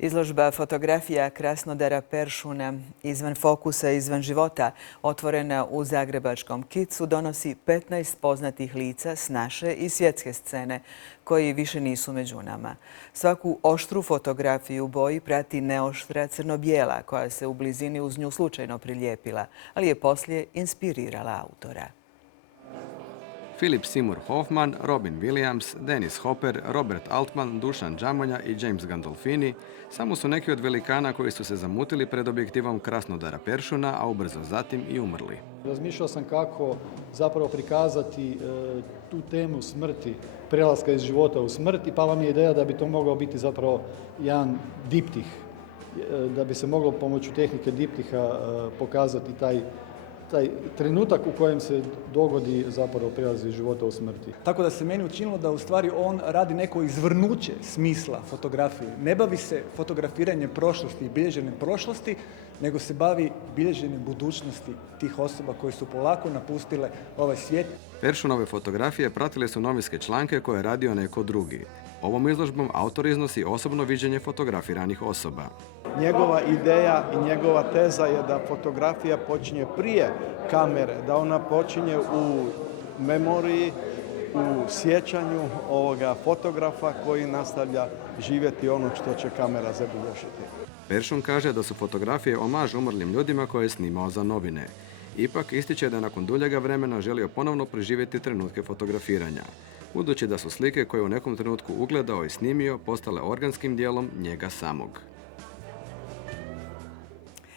Izložba fotografija Krasnodara Peršuna izvan fokusa, izvan života, otvorena u zagrebačkom Kicu, donosi 15 poznatih lica s naše i svjetske scene, koji više nisu među nama. Svaku oštru fotografiju u boji prati neoštra crno-bijela, koja se u blizini uz nju slučajno prilijepila, ali je poslije inspirirala autora. Philip Seymour Hoffman, Robin Williams, Dennis Hopper, Robert Altman, Dušan Džamonja i James Gandolfini samo su neki od velikana koji su se zamutili pred objektivom Krasnodara Peršuna, a ubrzo zatim i umrli. Razmišljao sam kako zapravo prikazati tu temu smrti, prelaska iz života u smrti, pa vam je ideja da bi to mogao biti zapravo jedan diptih, da bi se moglo pomoću tehnike diptiha pokazati taj trenutak u kojem se dogodi zapravo prijelaz iz života u smrti. Tako da se meni učinilo da u stvari on radi neko izvrnuće smisla fotografije. Ne bavi se fotografiranjem prošlosti i bilježenjem prošlosti, nego se bavi bilježenjem budućnosti tih osoba koje su polako napustile ovaj svijet. Peršunove fotografije pratile su novinske članke koje je radio neko drugi. Ovom izložbom autor iznosi osobno viđenje fotografiranih osoba. Njegova ideja i njegova teza je da fotografija počinje prije kamere, da ona počinje u memoriji, u sjećanju ovoga fotografa koji nastavlja živjeti ono što će kamera zabilježiti. Peršun kaže da su fotografije omaž umrlim ljudima koje je snimao za novine. Ipak ističe da je nakon duljega vremena želio ponovno preživjeti trenutke fotografiranja, budući da su slike koje u nekom trenutku ugledao i snimio postale organskim dijelom njega samog.